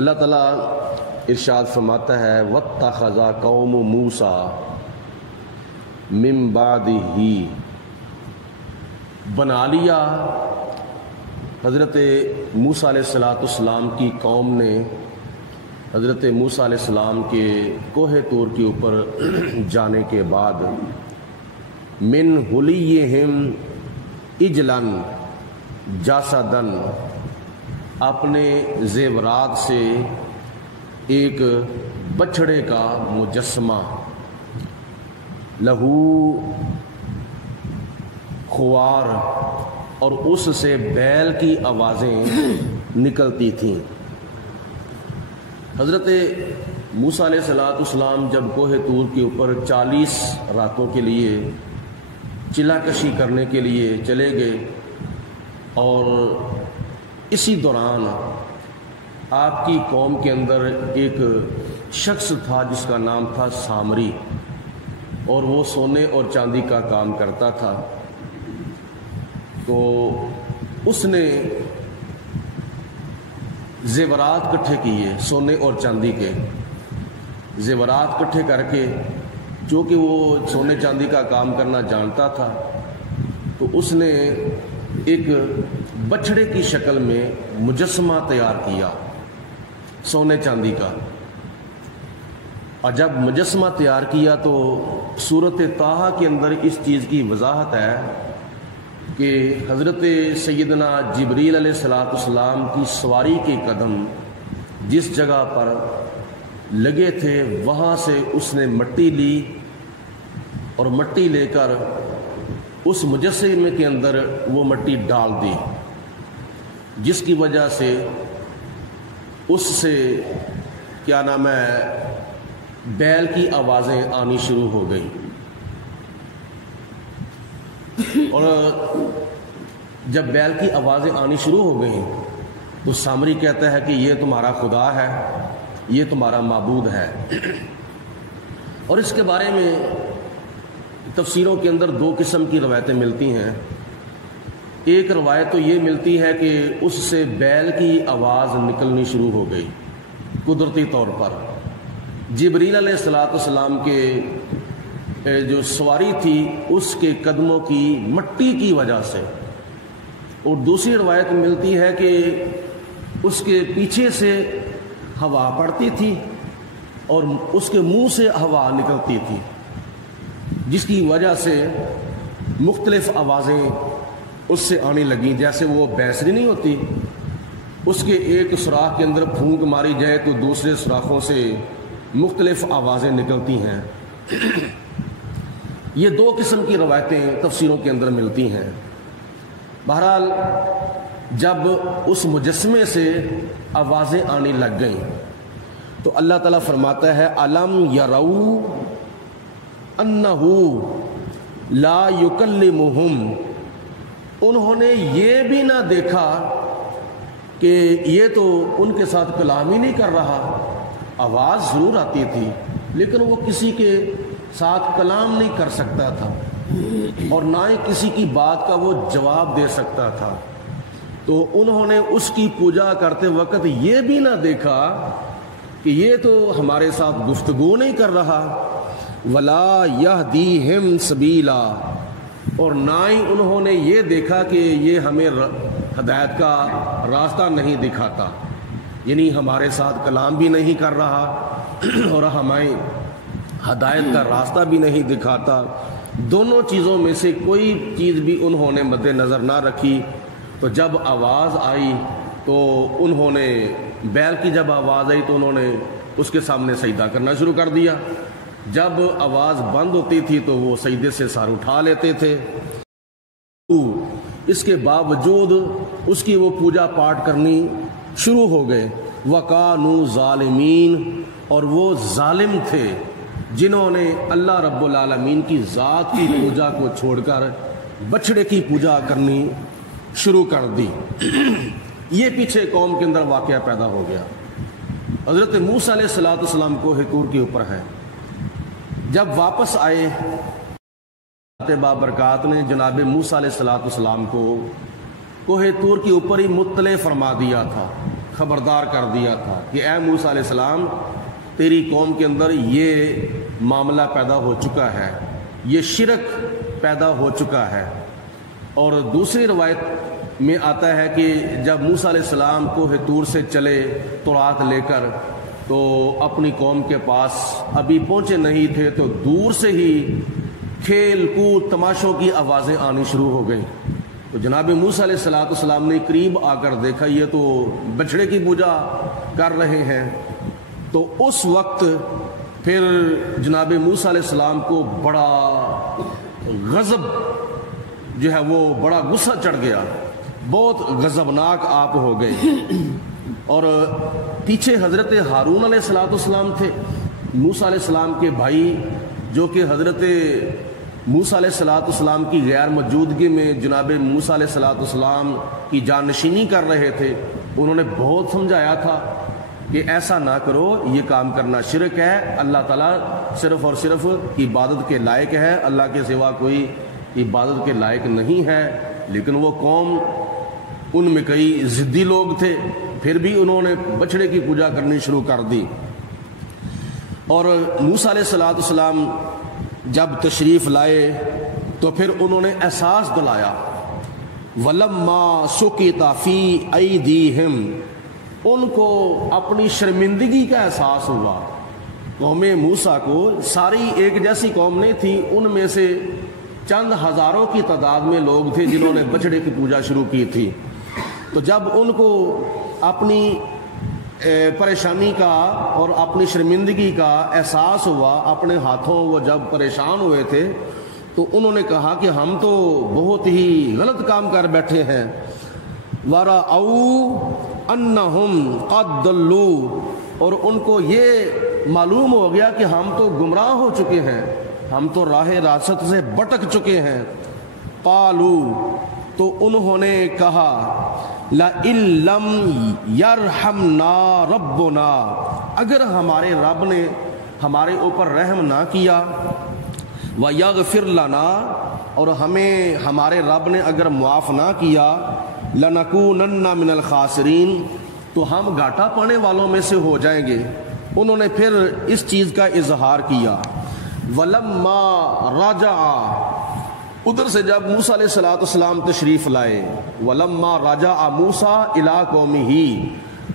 اللہ تعالیٰ ارشاد فرماتا ہے وَاتَّخَذَ قَوْمُ مُوسَىٰ مِن بَعْدِهِ، بنا لیا حضرت موسیٰ علیہ السلام کی قوم نے حضرت موسیٰ علیہ السلام کے کوہ طور کے اوپر جانے کے بعد من حلیہم اجلن جاسدن، اپنے زیورات سے ایک بچھڑے کا مجسمہ، لہو خوار، اور اس سے بیل کی آوازیں نکلتی تھیں۔ حضرت موسیٰ علیہ السلام جب کوہ طور کے اوپر 40 راتوں کے لیے چلا کشی کرنے کے لیے چلے گئے، اور اسی دوران آپ کی قوم کے اندر ایک شخص تھا جس کا نام تھا سامری، اور وہ سونے اور چاندی کا کام کرتا تھا۔ تو اس نے زیورات اکٹھے کیے، سونے اور چاندی کے زیورات اکٹھے کر کے، چونکہ وہ سونے چاندی کا کام کرنا جانتا تھا، تو اس نے ایک بچھڑے کی شکل میں مجسمہ تیار کیا سونے چاندی کا۔ اور جب مجسمہ تیار کیا تو سورۃ طٰہٰ کے اندر اس چیز کی وضاحت ہے کہ حضرت سیدنا جبریل علیہ السلام کی سواری کے قدم جس جگہ پر لگے تھے وہاں سے اس نے مٹی لی، اور مٹی لے کر اس مجسمے کے اندر وہ مٹی ڈال دی، جس کی وجہ سے اس سے کیا نام ہے بیل کی آوازیں آنی شروع ہو گئی۔ اور جب بیل کی آوازیں آنی شروع ہو گئیں تو سامری کہتا ہے کہ یہ تمہارا خدا ہے، یہ تمہارا معبود ہے۔ اور اس کے بارے میں تفسیروں کے اندر 2 قسم کی روایتیں ملتی ہیں۔ ایک روایت تو یہ ملتی ہے کہ اس سے بیل کی آواز نکلنی شروع ہو گئی قدرتی طور پر، جبریل علیہ السلام کے جو سواری تھی اس کے قدموں کی مٹی کی وجہ سے۔ اور دوسری روایت ملتی ہے کہ اس کے پیچھے سے ہوا پڑتی تھی اور اس کے منہ سے ہوا نکلتی تھی، جس کی وجہ سے مختلف آوازیں اس سے آنے لگیں، جیسے وہ بینسری نہیں ہوتی، اس کے ایک سوراخ کے اندر پھونک ماری جائے تو دوسرے سوراخوں سے مختلف آوازیں نکلتی ہیں۔ یہ 2 قسم کی روایتیں تفسیروں کے اندر ملتی ہیں۔ بہرحال جب اس مجسمے سے آوازیں آنے لگ گئیں تو اللہ تعالیٰ فرماتا ہے الم یروا انہ لا یکلمہم، انہوں نے یہ بھی نہ دیکھا کہ یہ تو ان کے ساتھ کلام ہی نہیں کر رہا، آواز ضرور آتی تھی لیکن وہ کسی کے ساتھ کلام نہیں کر سکتا تھا، اور نہ ہی کسی کی بات کا وہ جواب دے سکتا تھا۔ تو انہوں نے اس کی پوجا کرتے وقت یہ بھی نہ دیکھا کہ یہ تو ہمارے ساتھ گفتگو نہیں کر رہا، ولا یہدیہم سبیلا، اور نہ ہی انہوں نے یہ دیکھا کہ یہ ہمیں ہدایت کا راستہ نہیں دکھاتا، یعنی ہمارے ساتھ کلام بھی نہیں کر رہا اور ہمیں ہدایت کا راستہ بھی نہیں دکھاتا۔ دونوں چیزوں میں سے کوئی چیز بھی انہوں نے مد نظر نہ رکھی۔ تو جب آواز آئی تو انہوں نے بیل کی جب آواز آئی تو انہوں نے اس کے سامنے سجدہ کرنا شروع کر دیا، جب آواز بند ہوتی تھی تو وہ سجدے سے سر اٹھا لیتے تھے۔ اس کے باوجود اس کی وہ پوجا پاٹ کرنی شروع ہو گئے۔ وَقَانُوا ظَالِمِينَ، اور وہ ظالم تھے جنہوں نے اللہ رب العالمین کی ذات کی پوجا کو چھوڑ کر بچھڑے کی پوجا کرنی شروع کر دی۔ یہ پیچھے قوم کے اندر واقعہ پیدا ہو گیا۔ حضرت موسیٰ علیہ السلام کوہ طور کے اوپر ہے، جب واپس آئے بابرکات نے جناب موسیٰ علیہ السلام کو کوہ طور کے اوپر ہی مطلع فرما دیا تھا، خبردار کر دیا تھا کہ اے موسیٰ علیہ السلام تیری قوم کے اندر یہ معاملہ پیدا ہو چکا ہے، یہ شرک پیدا ہو چکا ہے۔ اور دوسری روایت میں آتا ہے کہ جب موسیٰ علیہ السلام کوہ طور سے چلے تورات لے کر تو اپنی قوم کے پاس ابھی پہنچے نہیں تھے تو دور سے ہی کھیل کود تماشوں کی آوازیں آنی شروع ہو گئیں۔ تو جناب موسیٰ علیہ السلام نے قریب آ کر دیکھا یہ تو بچھڑے کی پوجا کر رہے ہیں۔ تو اس وقت پھر جناب موسیٰ علیہ السلام کو بڑا غضب جو ہے وہ بڑا غصہ چڑھ گیا، بہت غضبناک آپ ہو گئے۔ اور پیچھے حضرت ہارون علیہ السلام تھے، موسیٰ علیہ السلام کے بھائی، جو کہ حضرت موسیٰ علیہ السلام کی غیر موجودگی میں جناب موسیٰ علیہ السلام کی جانشینی کر رہے تھے۔ انہوں نے بہت سمجھایا تھا کہ ایسا نہ کرو، یہ کام کرنا شرک ہے، اللہ تعالیٰ صرف اور صرف عبادت کے لائق ہے، اللہ کے سوا کوئی عبادت کے لائق نہیں ہے۔ لیکن وہ قوم، ان میں کئی ضدی لوگ تھے، پھر بھی انہوں نے بچڑے کی پوجا کرنی شروع کر دی۔ اور موسیٰ علیہ السلام جب تشریف لائے تو پھر انہوں نے احساس دلایا، وَلَمَّا سُقِطَ فِي أَيْدِيهِمْ، ان کو اپنی شرمندگی کا احساس ہوا۔ قوم موسیٰ کو ساری ایک جیسی قوم نہیں تھی، ان میں سے چند ہزاروں کی تعداد میں لوگ تھے جنہوں نے بچڑے کی پوجا شروع کی تھی۔ تو جب ان کو اپنی پریشانی کا اور اپنی شرمندگی کا احساس ہوا، اپنے ہاتھوں وہ جب پریشان ہوئے تھے تو انہوں نے کہا کہ ہم تو بہت ہی غلط کام کر بیٹھے ہیں۔ وَرَأَوْا أَنَّهُمْ قَدْ ضَلُّوا، اور ان کو یہ معلوم ہو گیا کہ ہم تو گمراہ ہو چکے ہیں، ہم تو راہ راست سے بھٹک چکے ہیں۔ قالوا، تو انہوں نے کہا، لَإِن لَّمْ يَرْحَمْنَا رَبُّنَا، اگر ہمارے رب نے ہمارے اوپر رحم نہ کیا، وَيَغْفِرْ لَنَا، اور ہمیں ہمارے رب نے اگر معاف نہ کیا، لَنَكُونَنَّ مِنَ الْخَاسِرِينَ، تو ہم گھاٹا پانے والوں میں سے ہو جائیں گے۔ انہوں نے پھر اس چیز کا اظہار کیا۔ وَلَمَّا رَجَعَ، ادھر سے جب موسیٰ علیہ السلام تشریف لائے، وَلَمَّا رَجَعَ مُوسَىٰ إِلَىٰ قَوْمِهِ،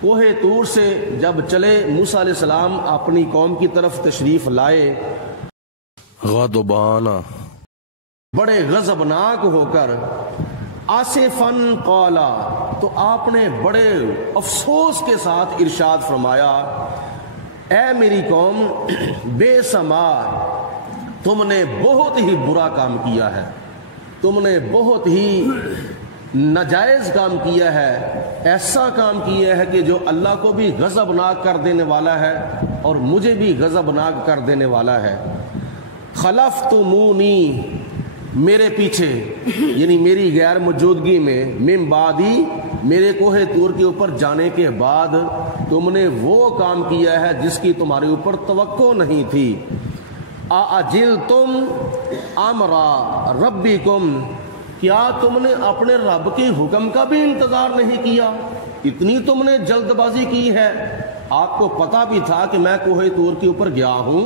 کوہ طور سے جب چلے موسیٰ علیہ السلام اپنی قوم کی طرف تشریف لائے، غضبان، بڑے غضبناک ہو کر، آسفاً قالا، تو آپ نے بڑے افسوس کے ساتھ ارشاد فرمایا، اے میری قوم، بے سما، تم نے بہت ہی برا کام کیا ہے، تم نے بہت ہی ناجائز کام کیا ہے، ایسا کام کیا ہے کہ جو اللہ کو بھی غضبناک کر دینے والا ہے اور مجھے بھی غضبناک کر دینے والا ہے۔ خلفتمونی، میرے پیچھے، یعنی میری غیر موجودگی میں، من بعدی، میرے کوہ طور کے اوپر جانے کے بعد تم نے وہ کام کیا ہے جس کی تمہارے اوپر توقع نہیں تھی۔ اَأَجِلْتُمْ أَمْرَ رَبِّكُمْ، کیا تم نے اپنے رب کے حکم کا بھی انتظار نہیں کیا؟ اتنی تم نے جلد بازی کی ہے۔ آپ کو پتہ بھی تھا کہ میں کوہ طور کے اوپر گیا ہوں،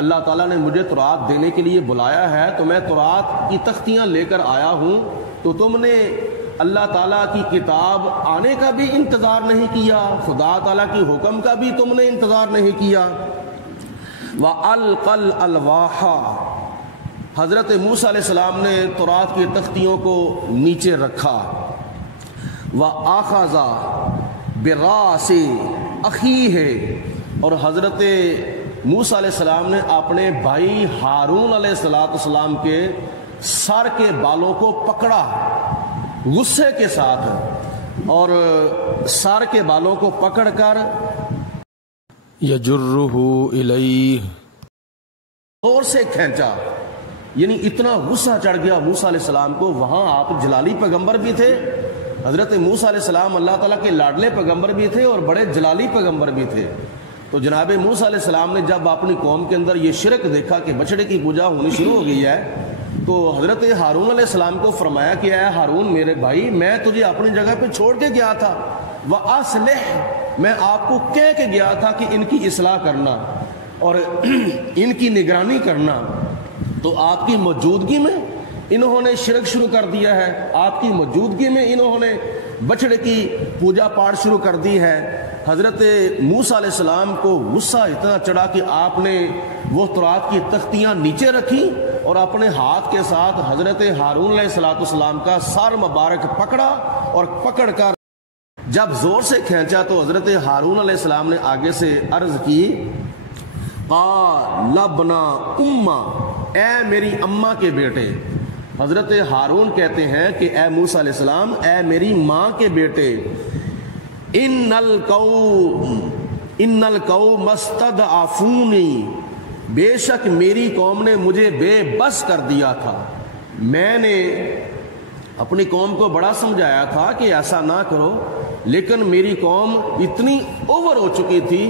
اللہ تعالیٰ نے مجھے تورات دینے کے لیے بلایا ہے، تو میں تورات کی تختیاں لے کر آیا ہوں، تو تم نے اللہ تعالیٰ کی کتاب آنے کا بھی انتظار نہیں کیا، خدا تعالیٰ کی حکم کا بھی تم نے انتظار نہیں کیا۔ وَأَلْقَى الْأَلْوَاحَ، حضرت موسیٰ علیہ السلام نے تورات کی تختیوں کو نیچے رکھا۔ وَأَخَذَ بِرَأْسِ أَخِيهِ، اور حضرت موسیٰ علیہ السلام نے اپنے بھائی ہارون علیہ السلام کے سر کے بالوں کو پکڑا غصے کے ساتھ، اور سر کے بالوں کو پکڑ کر یجرہ الیہ، زور سے کھینچا، یعنی اتنا غصہ چڑھ گیا موسیٰ علیہ السلام کو۔ وہاں آپ جلالی پیغمبر بھی تھے، حضرت موسیٰ علیہ السلام اللہ تعالیٰ کے لاڈلے پیغمبر بھی تھے اور بڑے جلالی پیغمبر بھی تھے۔ تو جناب موسیٰ علیہ السلام نے جب اپنی قوم کے اندر یہ شرک دیکھا کہ بچڑے کی پوجا ہونی شروع ہو گئی ہے، تو حضرت ہارون علیہ السلام کو فرمایا کہ اے ہارون میرے بھائی، میں تجھے اپنی جگہ پہ چھوڑ کے گیا تھا، وَأَصْلِحْ، میں آپ کو کہہ کے گیا تھا کہ ان کی اصلاح کرنا اور ان کی نگرانی کرنا، تو آپ کی موجودگی میں انہوں نے شرک شروع کر دیا ہے، آپ کی موجودگی میں انہوں نے بچڑے کی پوجا پاٹ شروع کر دی ہے۔ حضرت موسیٰ علیہ السلام کو غصہ اتنا چڑھا کہ آپ نے وہ تورات کی تختیاں نیچے رکھی اور اپنے ہاتھ کے ساتھ حضرت ہارون علیہ السلام کا سر مبارک پکڑا، اور پکڑ کر جب زور سے کھینچا تو حضرت ہارون علیہ السلام نے آگے سے عرض کی، قال ابنا امّا، اے میری اماں کے بیٹے۔ حضرت ہارون کہتے ہیں کہ اے موسیٰ علیہ السلام، اے میری ماں کے بیٹے، ان القوم استضعفونی، بے شک میری قوم نے مجھے بے بس کر دیا تھا۔ میں نے اپنی قوم کو بڑا سمجھایا تھا کہ ایسا نہ کرو، لیکن میری قوم اتنی اوور ہو چکی تھی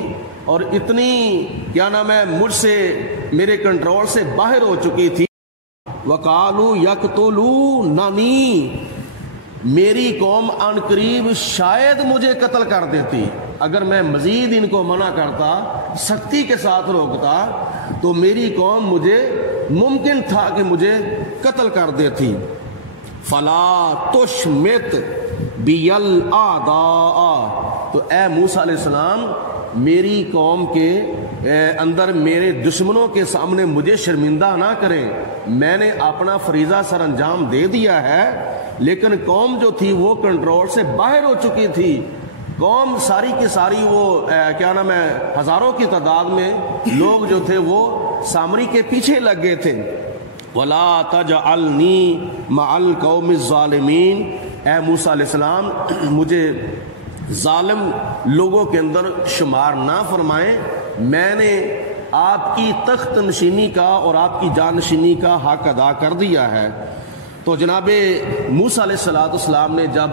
اور اتنی مجھ سے، میرے کنٹرول سے باہر ہو چکی تھی۔ وَقَالُوا يَقْتُلُونَنِي، میری قوم ان قریب شاید مجھے قتل کر دیتی، اگر میں مزید ان کو منع کرتا، سختی کے ساتھ روکتا، تو میری قوم مجھے ممکن تھا کہ مجھے قتل کر دیتی۔ فَلَا تُشْمِتْ بِيَ الْأَعْدَاءَ، تو اے موسیٰ علیہ السلام میری قوم کے اندر میرے دشمنوں کے سامنے مجھے شرمندہ نہ کریں، میں نے اپنا فریضہ سر انجام دے دیا ہے، لیکن قوم جو تھی وہ کنٹرول سے باہر ہو چکی تھی۔ قوم ساری کی ساری وہ ہزاروں کی تعداد میں لوگ جو تھے وہ سامری کے پیچھے لگ گئے تھے۔ وَلَا تَجْعَلْنِي مَعَ الْقَوْمِ الظَّالِمِينَ، اے موسیٰ علیہ السلام مجھے ظالم لوگوں کے اندر شمار نہ فرمائیں، میں نے آپ کی تخت نشینی کا اور آپ کی جانشینی کا حق ادا کر دیا ہے۔ تو جناب موسیٰ علیہ السلام نے جب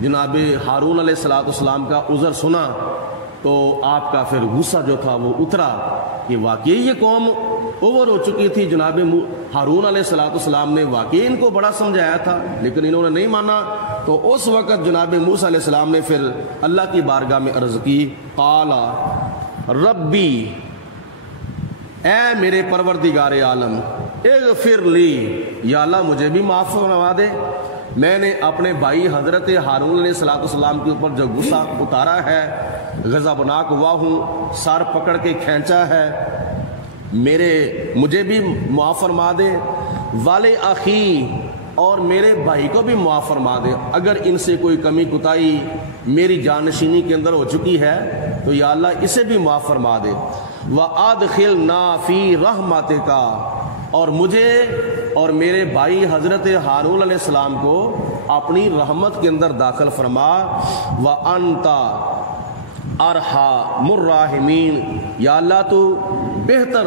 جناب ہارون علیہ السلام کا عذر سنا تو آپ کا پھر غصہ جو تھا وہ اترا کہ واقعی یہ قوم اوور ہو چکی تھی۔ جناب ہارون علیہ السلام نے واقعی ان کو بڑا سمجھایا تھا لیکن انہوں نے نہیں مانا، تو اس وقت جناب موسیٰ علیہ السلام نے پھر اللہ کی بارگاہ میں عرض کی، قال ربی، اے میرے پروردگار عالم، اغفر لی، یا اللہ مجھے بھی معاف فرما دے، میں نے اپنے بھائی حضرت ہارون علیہ السلام کے اوپر جو غصہ اتارا ہے، غضبناک ہوا ہوں، سر پکڑ کے کھینچا ہے، مجھے بھی معاف فرما دے، والے اخی، اور میرے بھائی کو بھی معاف فرما دے، اگر ان سے کوئی کمی کوتاہی میری جانشینی کے اندر ہو چکی ہے تو یا اللہ اسے بھی معاف فرما دے۔ وَأَدْخِلْنَا فِي رَحْمَتِكَ، اور مجھے اور میرے بھائی حضرت ہارون علیہ السلام کو اپنی رحمت کے اندر داخل فرما۔ وَأَنْتَ أَرْحَمُ الرَّاحِمِينَ، یا اللہ تو بہتر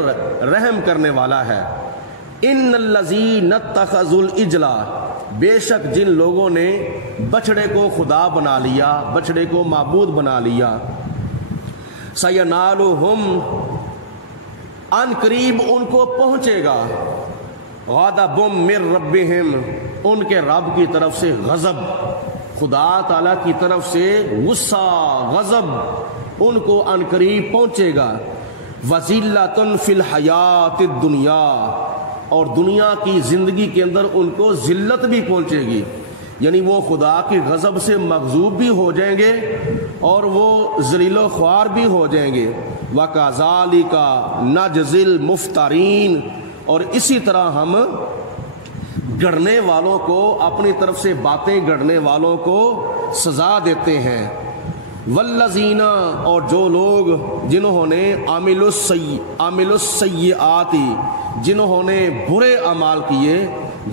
رحم کرنے والا ہے۔ ان الذین اتخذوا العجل، بے شک جن لوگوں نے بچڑے کو خدا بنا لیا، بچڑے کو معبود بنا لیا، سینالہم، ان قریب ان کو پہنچے گا، غضب من ربہم، ان کے رب کی طرف سے غضب، خدا تعالیٰ کی طرف سے غصہ، غضب ان کو ان قریب پہنچے گا، وذلۃ فی الحیات الدنیا، اور دنیا کی زندگی کے اندر ان کو ذلت بھی پہنچے گی، یعنی وہ خدا کی غضب سے مغضوب بھی ہو جائیں گے اور وہ ذلیل و خوار بھی ہو جائیں گے۔ وَكَذَلِكَ نَجْزِي الْمُفْتَرِينَ، اور اسی طرح ہم گڑھنے والوں کو، اپنی طرف سے باتیں گڑھنے والوں کو سزا دیتے ہیں۔ والذین، اور جو لوگ جنہوں نے عامل السیئات، جنہوں نے برے اعمال کیے،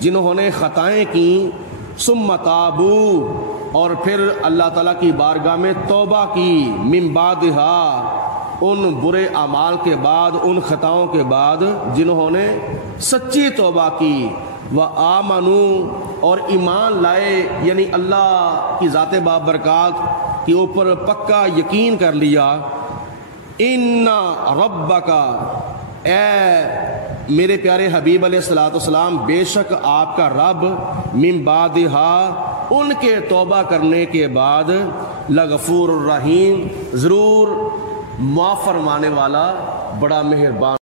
جنہوں نے خطائیں کی، ثم تابوا، اور پھر اللہ تعالیٰ کی بارگاہ میں توبہ کی، من بعدہا، ان برے اعمال کے بعد، ان خطاؤں کے بعد جنہوں نے سچی توبہ کی، وآمنوا، اور ایمان لائے، یعنی اللہ کی ذات بابرکات کے اوپر پکا یقین کر لیا، ان ربک، اے میرے پیارے حبیب علیہ الصلوۃ والسلام، بے شک آپ کا رب، من بعدہا، ان کے توبہ کرنے کے بعد لغفور الرحیم، ضرور معاف فرمانے والا، بڑا مہربان